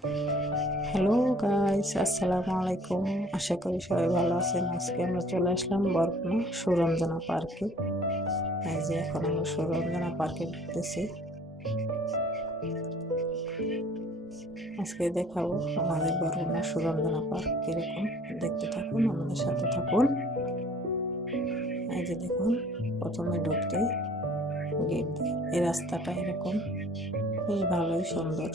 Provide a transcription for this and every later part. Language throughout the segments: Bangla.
হ্যালো গাইস, আসসালামু আলাইকুম। আশা করি সবাই ভালো আছেন। আজকে আমরা চলে আসলাম বরগুনা সুরঞ্জনা পার্কে। এই যে এখন আমরা সুরঞ্জনা পার্কে ঢুকতেছি। আজকে দেখাবো আমাদের বরগুনা সুরঞ্জনা পার্ক কিরকম। দেখতে থাকুন, আমাদের সাথে থাকুন। এই যে দেখুন, প্রথমে ঢুকতে গেট দিয়ে এই রাস্তাটা এরকম, বেশ ভালোই সুন্দর।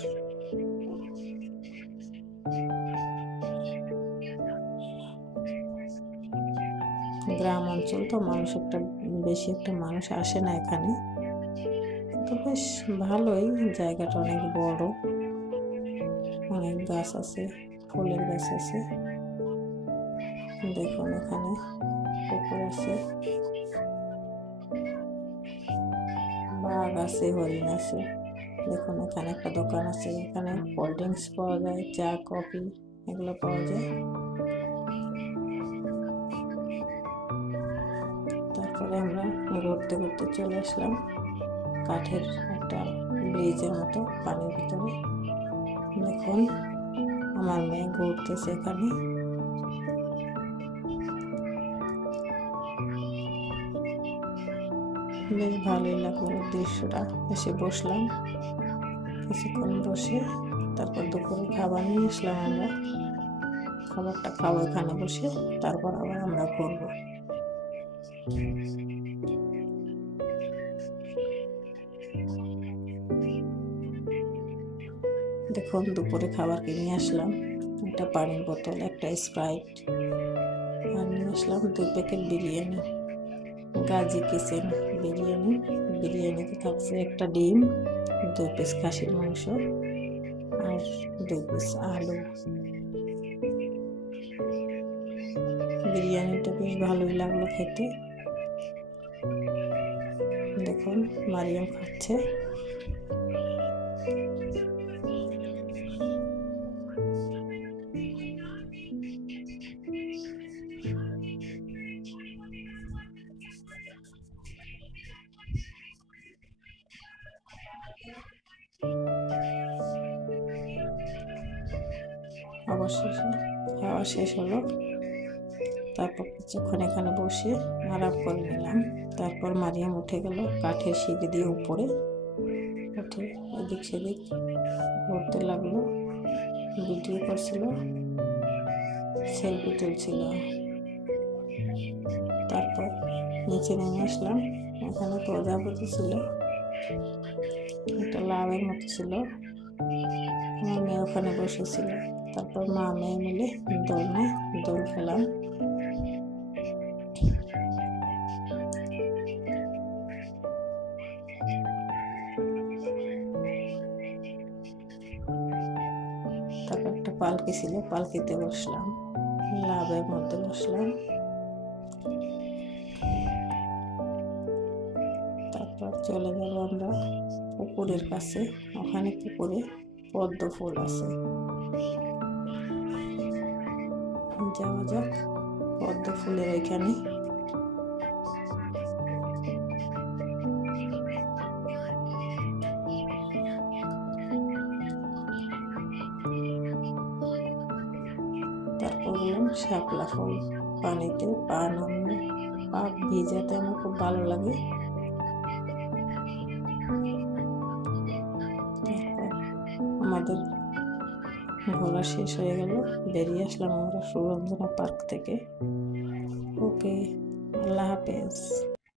গ্রাম অঞ্চল তো বেশি একটা মানুষ আসে না এখানে, তো বেশ ভালোই। জায়গাটা অনেক বড়, অনেক গাছ আছে, ফুলের গাছ আছে। দেখুন এখানে পুকুর আছে, বাঘ আছে, হরিণ আছে। দেখুন এখানে একটা দোকান আছে, এখানে কোল্ড ড্রিঙ্কস পাওয়া যায়, চা কফি এগুলো পাওয়া যায়। তারপরে আমরা ঘুরতে ঘুরতে চলে আসলাম কাঠের একটা ব্রিজের মতো পানির ভিতরে। দেখুন আমার মেয়ে ঘুরতেছে এখানে। বেশ ভালোই লাগলো দৃশ্যটা। এসে বসলাম, কিছুক্ষণ বসে তারপর দুপুরে খাবার নিয়ে আসলাম আমরা। খাবারটা খাবো এখানে বসে, তারপর আবার আমরা ঘুরবো। দেখুন দুপুরে খাবার কিনে আসলাম, একটা পানির বোতল, একটা স্প্রাইট, আর নিয়ে আসলাম 2 প্যাকেট বিরিয়ানি, গাজী কিচেন বিরিয়ানি। বিরিয়ানিতে থাকছে একটা ডিম, 2 পিস খাসির মাংস, আর 2 পিস আলু। বিরিয়ানিটা বেশ ভালোই লাগলো খেতে। দেখুন মারিয়াম খাচ্ছে। অবশেষে খাওয়া শেষ হলো, তারপর কিছুক্ষণ এখানে বসে আরাম করে নিলাম। তারপর মারিয়াম উঠে গেল কাঠের সিঁড়ি দিয়ে উপরে উঠে এদিক সেদিক ঘুরতে লাগলো, ভিডিও করছিল, সেলফি তুলছিল। তারপর নিচে নেমে আসলাম, এখানে প্রজাপতি ছিল, একটা লাভের মতো ছিল। আমার মেয়ে ওখানে বসেছিল। তারপর মা মেয়ে মিলে দোলনায় দোল খেলাম। তারপর একটা পালকি ছিল, পালকিতে বসলাম, লাভের মধ্যে বসলাম। তারপর চলে গেল আমরা পুকুরের কাছে। ওখানে পুকুরে পদ্ম ফুল আছে, যাওয়া যাক পদ্ম ফুলের ওইখানে। তারপর গেলাম শাপলা ফুল, পানিতে পা নামিয়ে পা ভিজাতে আমার খুব ভালো লাগে। আমাদের ঘোরা শেষ হয়ে গেল, বেরিয়ে আসলাম আমরা সুরঞ্জনা পার্ক থেকে। ওকে, আল্লাহ হাফেজ।